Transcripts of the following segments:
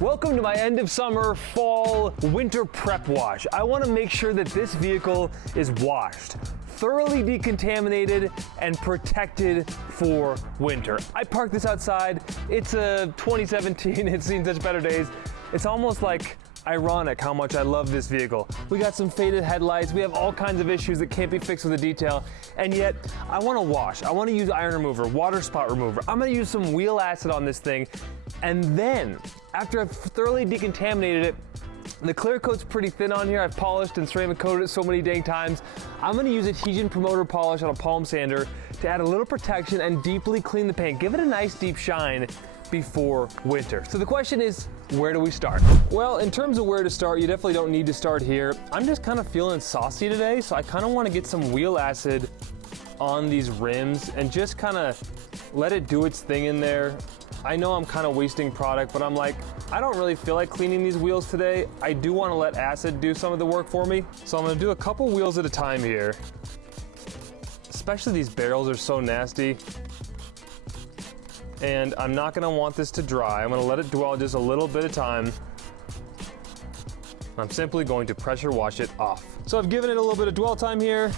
Welcome to my end of summer, fall, winter prep wash. I want to make sure that this vehicle is washed, thoroughly decontaminated, and protected for winter. I parked this outside. It's a 2017, it's seen such better days. It's almost like ironic how much I love this vehicle. We got some faded headlights, we have all kinds of issues that can't be fixed with a detail, and yet I want to wash. I want to use iron remover, water spot remover. I'm going to use some wheel acid on this thing, and then after I've thoroughly decontaminated it, the clear coat's pretty thin on here. I've polished and ceramic coated it so many dang times. I'm going to use Adhesion promoter polish on a palm sander to add a little protection and deeply clean the paint. Give it a nice deep shine before winter. So the question is, where do we start? Well, in terms of where to start, you definitely don't need to start here. I'm just kind of feeling saucy today, so I kind of want to get some wheel acid on these rims and just kind of let it do its thing in there. I know I'm kind of wasting product, but I'm like, I don't really feel like cleaning these wheels today. I do want to let acid do some of the work for me. So I'm going to do a couple wheels at a time here. Especially these barrels are so nasty. And I'm not gonna want this to dry. I'm gonna let it dwell just a little bit of time. I'm simply going to pressure wash it off. So I've given it a little bit of dwell time here.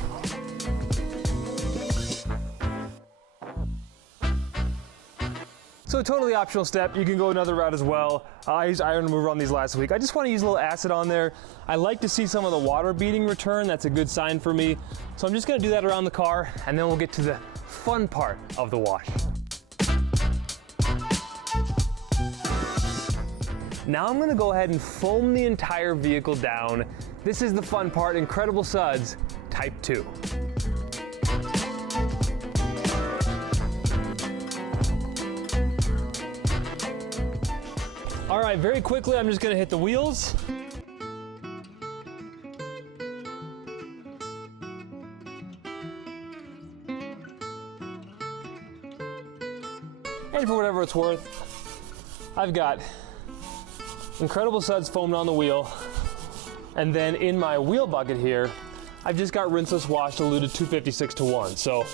So a totally optional step. You can go another route as well. I used iron remover on these last week. I just want to use a little acid on there. I like to see some of the water beading return. That's a good sign for me. So I'm just gonna do that around the car, and then we'll get to the fun part of the wash. Now I'm gonna go ahead and foam the entire vehicle down. This is the fun part, Incredible Suds Type 2. All right, very quickly, I'm just gonna hit the wheels. And for whatever it's worth, I've got Incredible Suds foamed on the wheel, and then in my wheel bucket here, I've just got rinseless wash diluted 256:1. So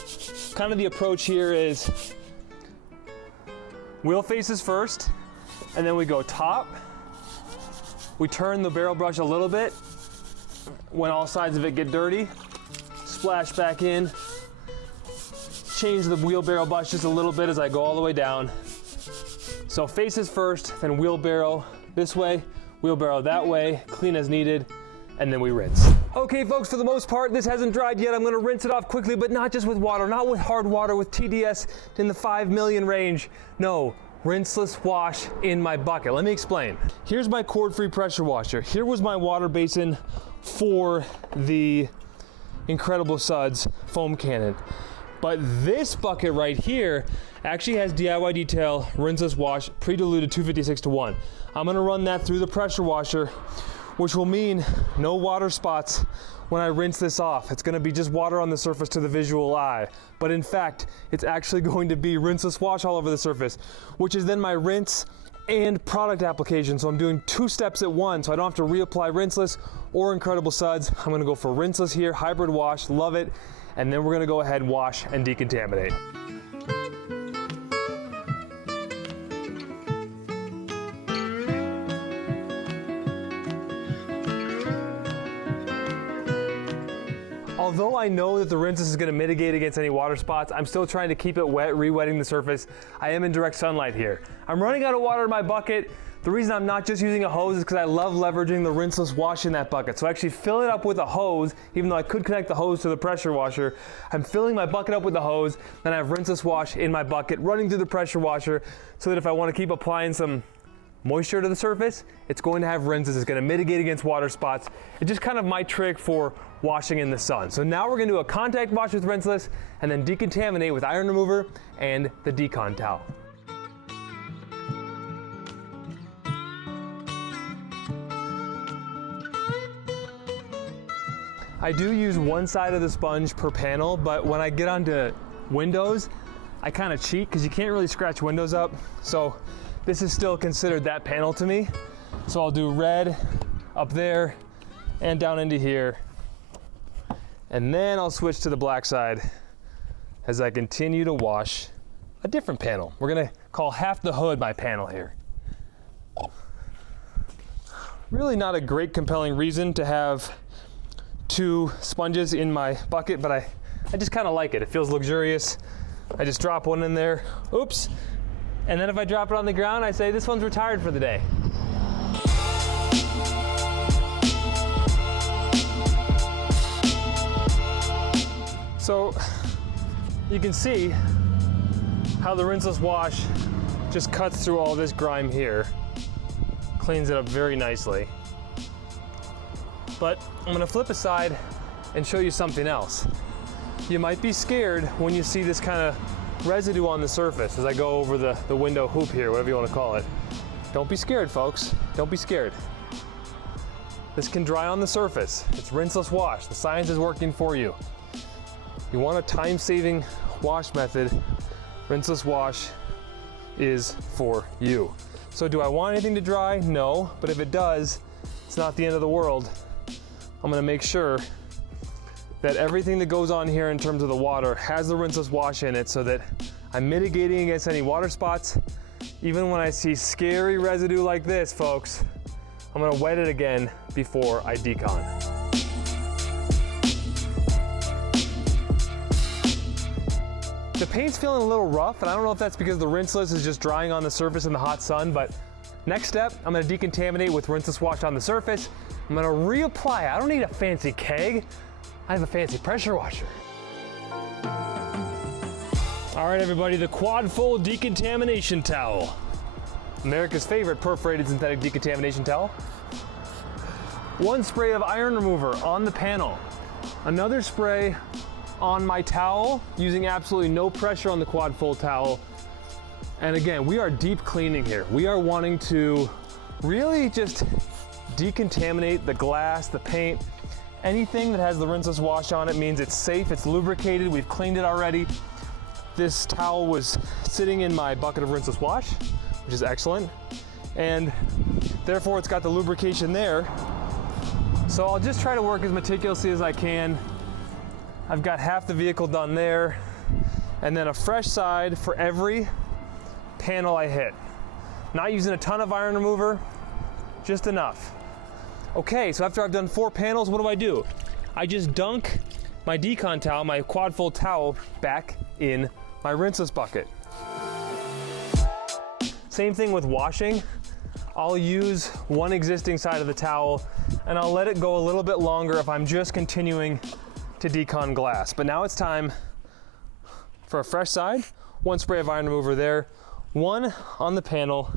kind of the approach here is wheel faces first, and then we go top. We turn the barrel brush a little bit when all sides of it get dirty, splash back in, change the wheelbarrow brush just a little bit as I go all the way down. So faces first, then wheelbarrow this way, wheelbarrow that way, clean as needed, and then we rinse. Okay folks, for the most part, this hasn't dried yet. I'm gonna rinse it off quickly, but not just with water, not with hard water, with TDS in the 5 million range. No, rinseless wash in my bucket. Let me explain. Here's my cord-free pressure washer. Here was my water basin for the Incredible Suds foam cannon. But this bucket right here actually has DIY detail, rinseless wash, pre-diluted 256:1. I'm gonna run that through the pressure washer, which will mean no water spots when I rinse this off. It's gonna be just water on the surface to the visual eye. But in fact, it's actually going to be rinseless wash all over the surface, which is then my rinse and product application. So I'm doing 2 steps at once, so I don't have to reapply rinseless or Incredible Suds. I'm gonna go for rinseless here, hybrid wash, love it. And then we're gonna go ahead and wash and decontaminate. Although I know that the rinseless is gonna mitigate against any water spots, I'm still trying to keep it wet, re-wetting the surface. I am in direct sunlight here. I'm running out of water in my bucket. The reason I'm not just using a hose is because I love leveraging the rinseless wash in that bucket. So I actually fill it up with a hose, even though I could connect the hose to the pressure washer. I'm filling my bucket up with the hose, then I have rinseless wash in my bucket running through the pressure washer so that if I want to keep applying some moisture to the surface, it's going to have rinses. It's going to mitigate against water spots. It's just kind of my trick for washing in the sun. So now we're going to do a contact wash with rinseless and then decontaminate with iron remover and the decon towel. I do use one side of the sponge per panel, but when I get onto windows, I kind of cheat because you can't really scratch windows up. So this is still considered that panel to me. So I'll do red up there and down into here. And then I'll switch to the black side as I continue to wash a different panel. We're gonna call half the hood my panel here. really not a great compelling reason to have 2 sponges in my bucket, but I just kind of like it. It feels luxurious. I just drop one in there, oops, and then if I drop it on the ground, I say this one's retired for the day. So you can see how the rinseless wash just cuts through all this grime here, cleans it up very nicely. But I'm gonna flip aside and show you something else. You might be scared when you see this kind of residue on the surface as I go over the window hoop here, whatever you want to call it. Don't be scared, folks. Don't be scared. This can dry on the surface. It's rinseless wash. The science is working for you. You want a time-saving wash method, rinseless wash is for you. So do I want anything to dry? No, but if it does, it's not the end of the world. I'm gonna make sure that everything that goes on here in terms of the water has the rinseless wash in it so that I'm mitigating against any water spots. Even when I see scary residue like this, folks, I'm gonna wet it again before I decon. The paint's feeling a little rough, and I don't know if that's because the rinseless is just drying on the surface in the hot sun, but next step, I'm gonna decontaminate with rinseless wash on the surface. I'm gonna reapply. I don't need a fancy keg. I have a fancy pressure washer. All right, everybody, the quad fold decontamination towel. America's favorite perforated synthetic decontamination towel. 1 spray of iron remover on the panel. Another spray on my towel, using absolutely no pressure on the quad fold towel. And again, we are deep cleaning here. We are wanting to really just decontaminate the glass, the paint. Anything that has the rinseless wash on it means it's safe, it's lubricated, we've cleaned it already. This towel was sitting in my bucket of rinseless wash, which is excellent. And therefore it's got the lubrication there. So I'll just try to work as meticulously as I can. I've got half the vehicle done there, and then a fresh side for every panel I hit. Not using a ton of iron remover, just enough. Okay, so after I've done 4 panels, what do? I just dunk my decon towel, my quad fold towel, back in my rinseless bucket. Same thing with washing. I'll use one existing side of the towel, and I'll let it go a little bit longer if I'm just continuing to decon glass. But now it's time for a fresh side. 1 spray of iron remover there, 1 on the panel,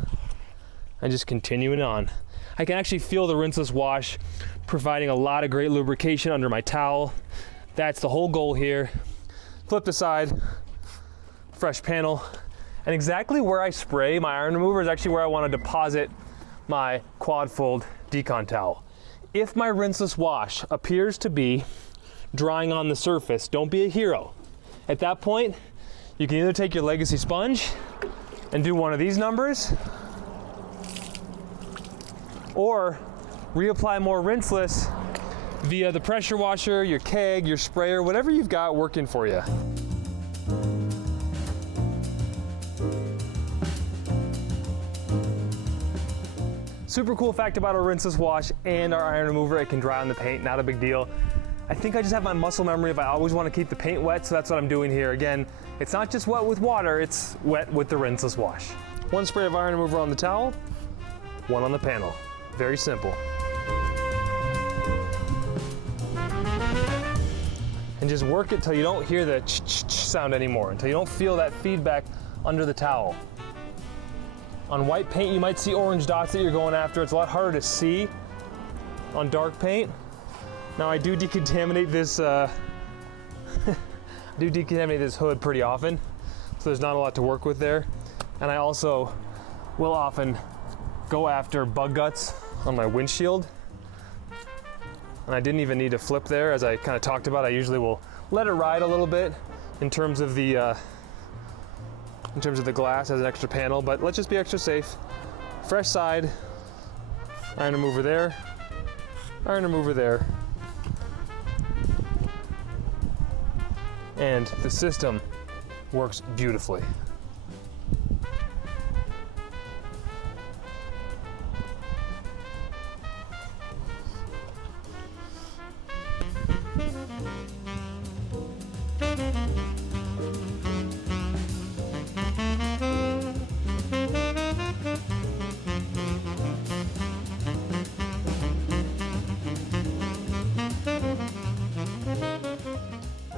and just continuing on. I can actually feel the rinseless wash providing a lot of great lubrication under my towel. That's the whole goal here. Flip the side, fresh panel, and exactly where I spray my iron remover is actually where I want to deposit my quad fold decon towel. If my rinseless wash appears to be drying on the surface, don't be a hero. At that point, you can either take your legacy sponge and do one of these numbers, or reapply more rinseless via the pressure washer, your keg, your sprayer, whatever you've got working for you. Super cool fact about our rinseless wash and our iron remover, it can dry on the paint, not a big deal. I think I just have my muscle memory of I always want to keep the paint wet, so that's what I'm doing here. Again, it's not just wet with water, it's wet with the rinseless wash. 1 spray of iron remover on the towel, 1 on the panel. Very simple. And just work it till you don't hear the ch-ch-ch sound anymore, until you don't feel that feedback under the towel. On white paint, you might see orange dots that you're going after. It's a lot harder to see on dark paint. Now I do decontaminate this this hood pretty often, so there's not a lot to work with there. And I also will often go after bug guts on my windshield. And I didn't even need to flip there, as I kind of talked about. I usually will let it ride a little bit in terms of the glass as an extra panel, but let's just be extra safe. Fresh side, iron remover there, iron remover there. And the system works beautifully.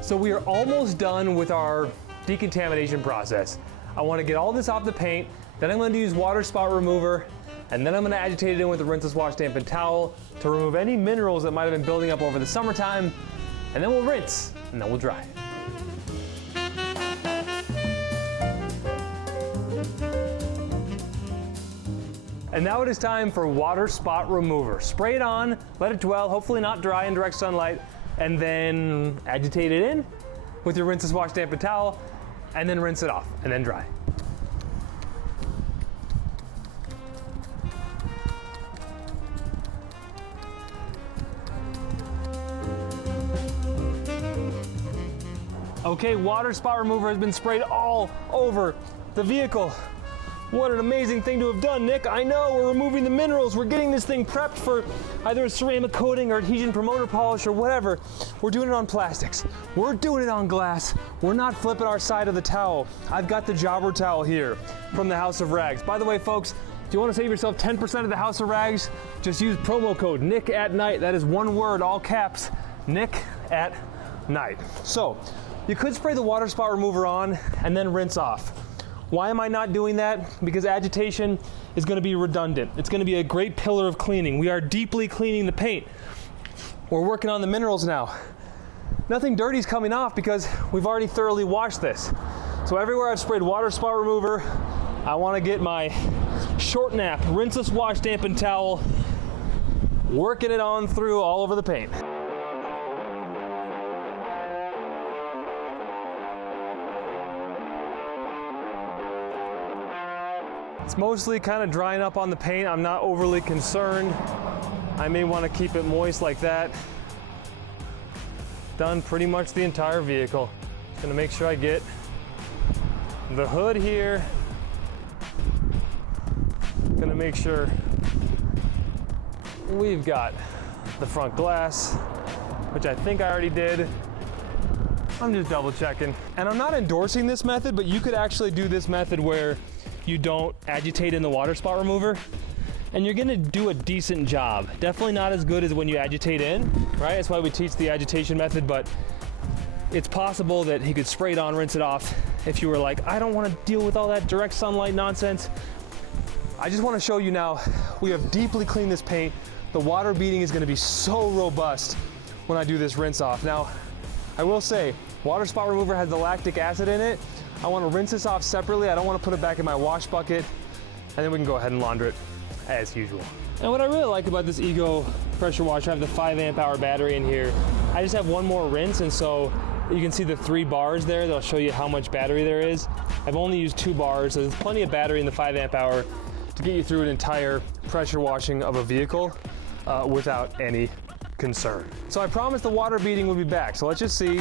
So we are almost done with our decontamination process. I want to get all this off the paint, then I'm going to use water spot remover, and then I'm going to agitate it in with a rinseless wash dampened towel to remove any minerals that might have been building up over the summertime, and then we'll rinse, and then we'll dry. And now it is time for water spot remover. Spray it on, let it dwell, hopefully not dry in direct sunlight, and then agitate it in with your rinseless wash dampened towel, and then rinse it off, and then dry. Okay, water spot remover has been sprayed all over the vehicle. What an amazing thing to have done, Nick. I know, we're removing the minerals. We're getting this thing prepped for either a ceramic coating or adhesion promoter polish or whatever. We're doing it on plastics. We're doing it on glass. We're not flipping our side of the towel. I've got the jobber towel here from the House of Rags. By the way, folks, if you want to save yourself 10% of the House of Rags, just use promo code Nick at Night. That is one word, all caps, Nick at Night. So, you could spray the water spot remover on and then rinse off. Why am I not doing that? Because agitation is going to be redundant. It's going to be a great pillar of cleaning. We are deeply cleaning the paint. We're working on the minerals now. Nothing dirty is coming off because we've already thoroughly washed this. So everywhere I've sprayed water spot remover, I want to get my short nap, rinseless wash dampened towel, working it on through all over the paint. It's mostly kind of drying up on the paint. I'm not overly concerned. I may want to keep it moist like that. Done pretty much the entire vehicle. Just gonna make sure I get the hood here. Gonna make sure we've got the front glass, which I think I already did. I'm just double checking. And I'm not endorsing this method, but you could actually do this method where you don't agitate in the water spot remover, and you're gonna do a decent job. Definitely not as good as when you agitate in, right? That's why we teach the agitation method, but it's possible that he could spray it on, rinse it off. If you were like, I don't wanna deal with all that direct sunlight nonsense. I just wanna show you now, we have deeply cleaned this paint. The water beading is gonna be so robust when I do this rinse off. Now, I will say, water spot remover has the lactic acid in it. I want to rinse this off separately. I don't want to put it back in my wash bucket, and then we can go ahead and launder it as usual. And what I really like about this Ego pressure washer, I have the 5 amp hour battery in here. I just have one more rinse, and so you can see the 3 bars there. They'll show you how much battery there is. I've only used 2 bars, so there's plenty of battery in the 5 amp hour to get you through an entire pressure washing of a vehicle without any concern. So I promised the water beading would be back, so let's just see.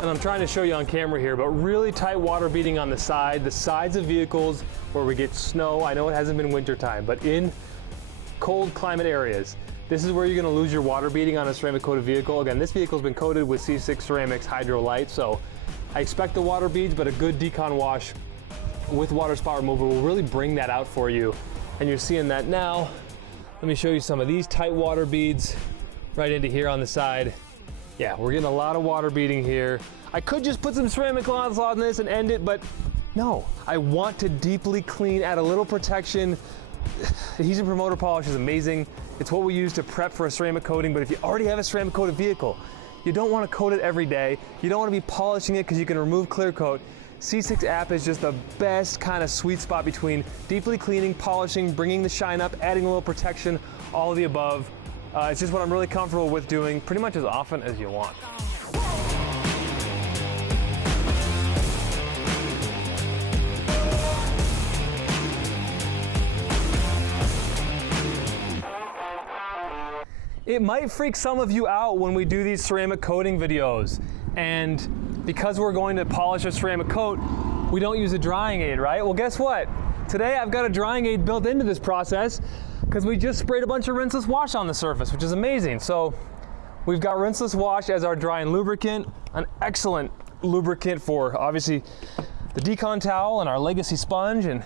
And I'm trying to show you on camera here, but really tight water beading on the sides of vehicles where we get snow. I know it hasn't been winter time, but in cold climate areas, this is where you're gonna lose your water beading on a ceramic coated vehicle. Again, this vehicle's been coated with C6 Ceramics Hydro Light, so I expect the water beads, but a good decon wash with water spot remover will really bring that out for you. And you're seeing that now. Let me show you some of these tight water beads right into here on the side. Yeah, we're getting a lot of water beading here. I could just put some ceramic gloss on this and end it, but no. I want to deeply clean, add a little protection. Adhesion promoter polish is amazing. It's what we use to prep for a ceramic coating, but if you already have a ceramic coated vehicle, you don't want to coat it every day. You don't want to be polishing it because you can remove clear coat. C6 app is just the best kind of sweet spot between deeply cleaning, polishing, bringing the shine up, adding a little protection, all of the above. It's just what I'm really comfortable with doing pretty much as often as you want. It might freak some of you out when we do these ceramic coating videos, and because we're going to polish a ceramic coat, we don't use a drying aid, right? Well, guess what? Today I've got a drying aid built into this process because we just sprayed a bunch of rinseless wash on the surface, which is amazing. So We've got rinseless wash as our drying lubricant, an excellent lubricant for obviously the decon towel and our legacy sponge, and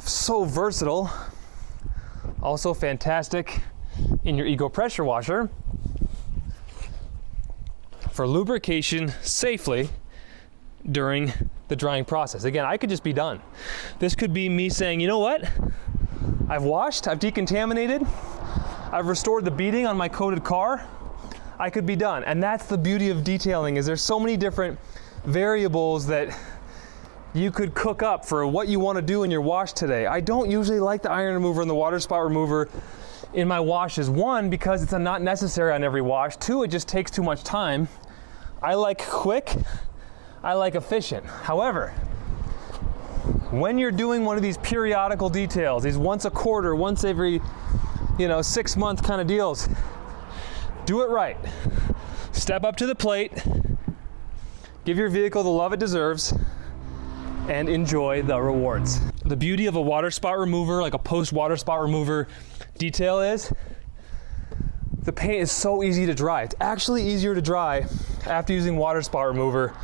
so versatile. Also fantastic in your Ego pressure washer for lubrication safely during the drying process. Again, I could just be done. This could be me saying, you know what? I've washed, I've decontaminated, I've restored the beading on my coated car. I could be done. And that's the beauty of detailing, is there's so many different variables that you could cook up for what you want to do in your wash today. I don't usually like the iron remover and the water spot remover in my washes. One, because it's not necessary on every wash. Two, it just takes too much time. I like quick, I like efficient. However, when you're doing one of these periodical details, these once a quarter, once every 6 month kind of deals, do it right. Step up to the plate, give your vehicle the love it deserves, and enjoy the rewards. The beauty of a water spot remover, like a post water spot remover detail, is the paint is so easy to dry. It's actually easier to dry after using water spot remover.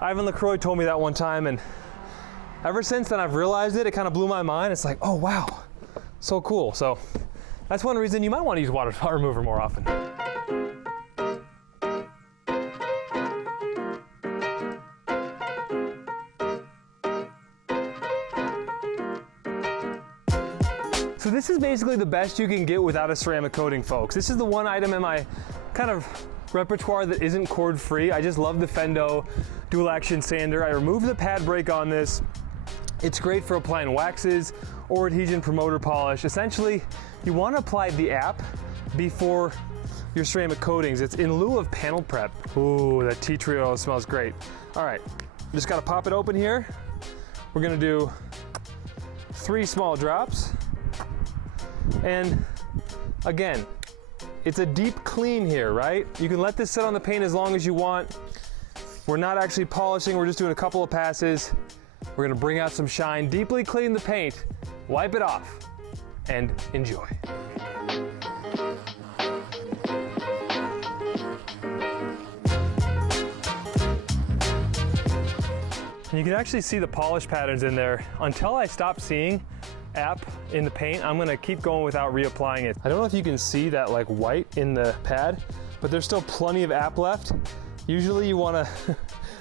Ivan LaCroix told me that one time, and ever since then I've realized it. It kind of blew my mind. It's like, oh wow, so cool. So that's one reason you might want to use water spot remover more often. So this is basically the best you can get without a ceramic coating, folks. This is the one item in my kind of repertoire that isn't cord free. I just love the Fendo dual action sander. I removed the pad brake on this. It's great for applying waxes or adhesion promoter polish. Essentially, you want to apply the app before your ceramic coatings. It's in lieu of panel prep. Ooh, that tea tree oil smells great. All right, just gotta pop it open here. We're gonna do 3 small drops. And again, it's a deep clean here, right? You can let this sit on the paint as long as you want. We're not actually polishing, we're just doing a couple of passes. We're gonna bring out some shine, deeply clean the paint, wipe it off, and enjoy. And you can actually see the polish patterns in there. Until I stop seeing app in the paint, I'm gonna keep going without reapplying it. I don't know if you can see that like white in the pad, but there's still plenty of app left. Usually you wanna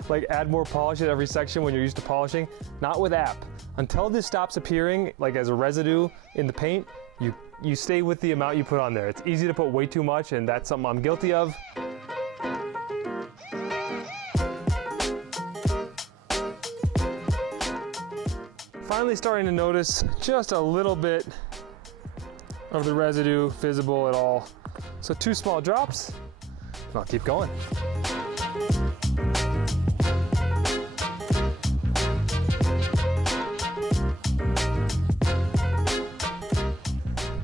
like add more polish at every section when you're used to polishing. Not with app. Until this stops appearing like as a residue in the paint, you stay with the amount you put on there. It's easy to put way too much, and that's something I'm guilty of. Finally starting to notice just a little bit of the residue visible at all. So 2 small drops, and I'll keep going.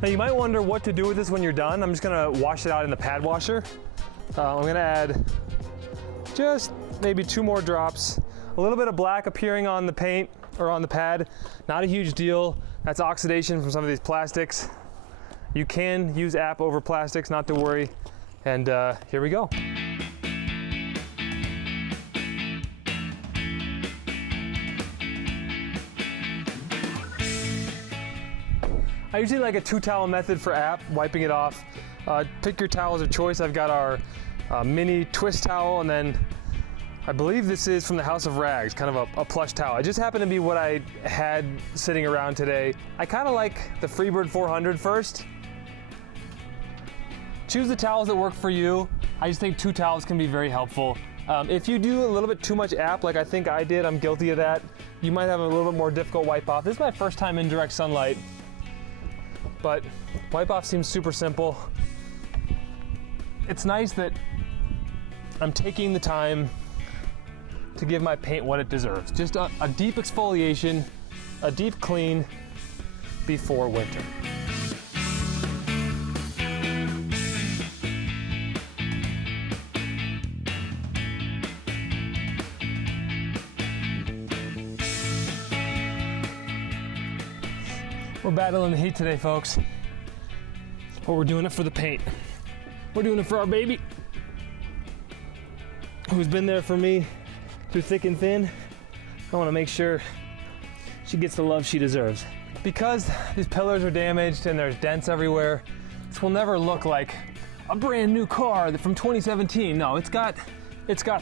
Now you might wonder what to do with this when you're done. I'm just gonna wash it out in the pad washer. I'm gonna add just maybe 2 more drops. A little bit of black appearing on the paint or on the pad. Not a huge deal. That's oxidation from some of these plastics. You can use app over plastics, not to worry. And here we go. I usually like a 2 towel method for app, wiping it off. Pick your towels of choice. I've got our mini twist towel, and then I believe this is from the House of Rags, kind of a plush towel. It just happened to be what I had sitting around today. I kind of like the Freebird 400 first. Choose the towels that work for you. I just think 2 towels can be very helpful. If you do a little bit too much app, like I think I did, I'm guilty of that, you might have a little bit more difficult wipe off. This is my first time in direct sunlight, but wipe off seems super simple. It's nice that I'm taking the time to give my paint what it deserves. Just a deep exfoliation, a deep clean before winter. We're battling the heat today, folks, but we're doing it for the paint. We're doing it for our baby, who's been there for me through thick and thin. I want to make sure she gets the love she deserves. Because these pillars are damaged and there's dents everywhere, this will never look like a brand new car from 2017. No, it's got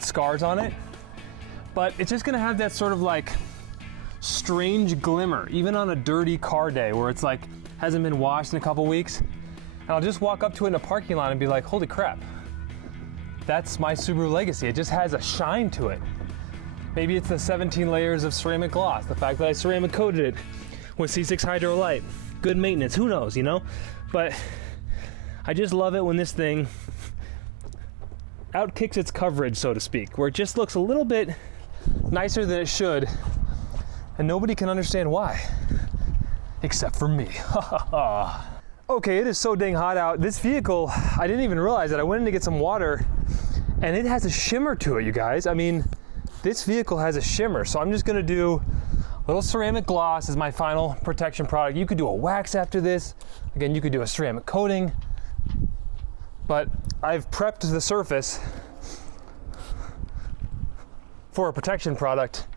scars on it, but it's just gonna have that sort of like strange glimmer, even on a dirty car day where it's like hasn't been washed in a couple weeks. And I'll just walk up to it in a parking lot and be like, holy crap, that's my Subaru legacy. It just has a shine to it. Maybe it's the 17 layers of ceramic gloss, the fact that I ceramic coated it with C6 Hydro Light. Good maintenance, who knows, you know? But I just love it when this thing outkicks its coverage, so to speak, where it just looks a little bit nicer than it should, and nobody can understand why, except for me. Okay, it is so dang hot out. This vehicle, I didn't even realize that. I went in to get some water, and it has a shimmer to it, you guys. I mean, this vehicle has a shimmer, so I'm just gonna do a little ceramic gloss as my final protection product. You could do a wax after this. Again, you could do a ceramic coating, but I've prepped the surface for a protection product.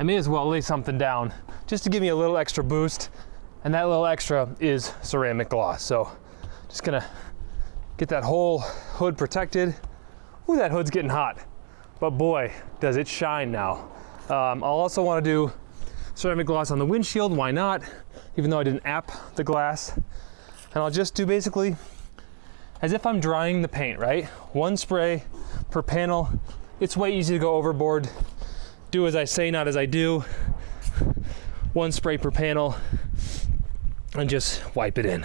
I may as well lay something down just to give me a little extra boost, and that little extra is ceramic gloss. So just gonna get that whole hood protected. Ooh, that hood's getting hot, but boy, does it shine now. I'll also wanna do ceramic gloss on the windshield, why not? Even though I didn't app the glass. And I'll just do basically as if I'm drying the paint, right? One spray per panel. It's way easy to go overboard. Do as I say, not as I do. One spray per panel and just wipe it in.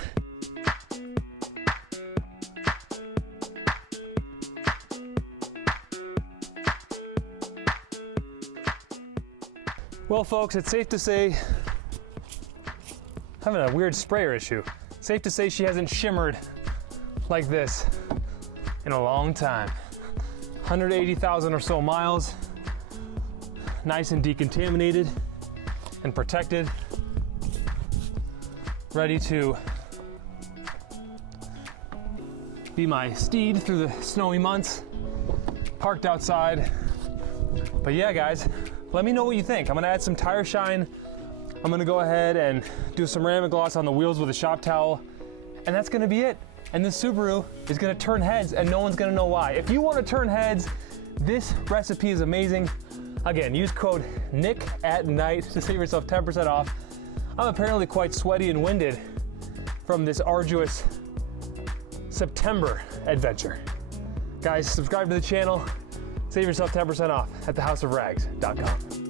Well, folks, it's safe to say, having a weird sprayer issue. Safe to say she hasn't shimmered like this in a long time. 180,000 or so miles, nice and decontaminated and protected, ready to be my steed through the snowy months, parked outside. But yeah, guys, let me know what you think. I'm gonna add some tire shine. I'm gonna go ahead and do some ceramic gloss on the wheels with a shop towel, and that's gonna be it. And this Subaru is gonna turn heads and no one's gonna know why. If you wanna turn heads, this recipe is amazing. Again, use code NICK@night to save yourself 10% off. I'm apparently quite sweaty and winded from this arduous September adventure. Guys, subscribe to the channel. Save yourself 10% off at thehouseofrags.com.